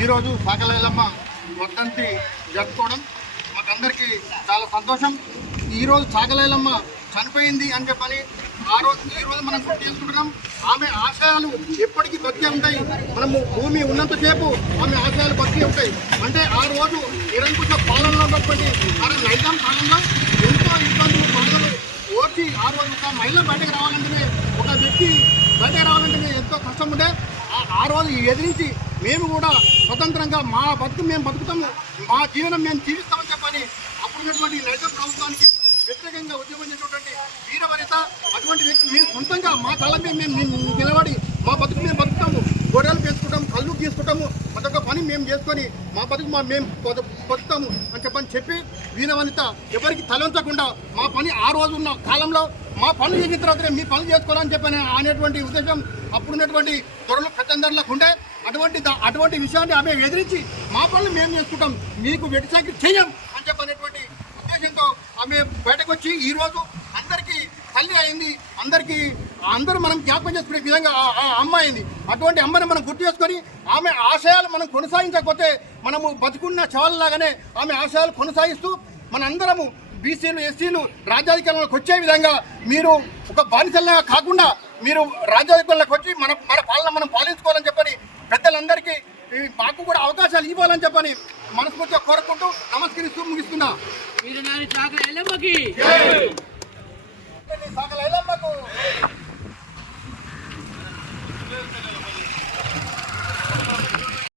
ఈరోజు సాకలైలమ్మ వర్ధంతి జరుపుకోవడం మాకందరికీ చాలా సంతోషం. ఈరోజు సాకలైలమ్మ చనిపోయింది అని చెప్పని ఈరోజు మనం గుర్తు చేసుకుంటున్నాం. ఆమె ఆశయాలు ఎప్పటికీ బతికే ఉంటాయి. మనము భూమి ఉన్నంతసేపు ఆమె ఆశయాలు బతికే ఉంటాయి. అంటే ఆ రోజు నిరంకుశ పాలనలో ఉన్నటువంటి నైజాం కాలంలో ఎంతో ఇబ్బందులు బాధలు ఓర్చి ఆ రోజు ఒక మహిళ బయటకు రావాలంటేనే, ఒక వ్యక్తి బయటకు రావాలంటేనే ఎంతో కష్టం ఉంటే ఆ రోజు ఎదిరించి మేము కూడా స్వతంత్రంగా మా బతుకు మేము బతుకుతాము, మా జీవనం మేము జీవిస్తామని చెప్పని అప్పుడున్నటువంటి నైజాం ప్రభుత్వానికి వ్యతిరేకంగా ఉద్యమం చేసినటువంటి వీరవనిత అటువంటి వ్యక్తి మేము సొంతంగా మా కాలం మేము నిలబడి మా బతుకు మేము బతుకుతాము, గొర్రెలు పెంచుకుంటాము, కళ్ళు తీసుకుంటాము, అదొక పని మేము చేసుకొని మా బతుకు మేము బతుకుతాము అని చెప్పి వీరవనిత ఎవరికి తలంచకుండా మా పని ఆ రోజు ఉన్న కాలంలో మా పనులు చేసిన తర్వాత మీ పనులు చేసుకోవాలని చెప్పని అనేటువంటి ఉద్దేశం అప్పుడున్నటువంటి దొరలు పెద్దందరులకు ఉండే. అటువంటి విషయాన్ని ఆమె ఎదిరించి మా పనులు మేము చేసుకుంటాం, మీకు వెటిసాకి చేయం అని చెప్పనేటువంటి ఉద్దేశంతో ఆమె బయటకు వచ్చి ఈరోజు అందరికీ తల్లి అయింది. అందరూ మనం జ్ఞాపకం చేసుకునే విధంగా ఆ అమ్మ అయింది. అటువంటి అమ్మని మనం గుర్తు చేసుకొని ఆమె ఆశయాలు మనం కొనసాగించకపోతే మనము బతుకున్న చవాళ్ళలాగానే ఆమె ఆశయాలు కొనసాగిస్తూ మనందరము బీసీలు ఎస్సీలు రాజ్యాధికారంలోకి వచ్చే విధంగా మీరు ఒక బానిసల్లాగా కాకుండా మీరు రాజ్యాధికారంలోకి వచ్చి మన పాలన మనం పాలించుకోవాలని చెప్పని పెద్దలందరికీ మాకు కూడా అవకాశాలు ఇవ్వాలని చెప్పని మనస్ఫూర్తిగా కోరుకుంటూ నమస్కరిస్తూ ముగిస్తున్నా. సాకలైలమ్మకి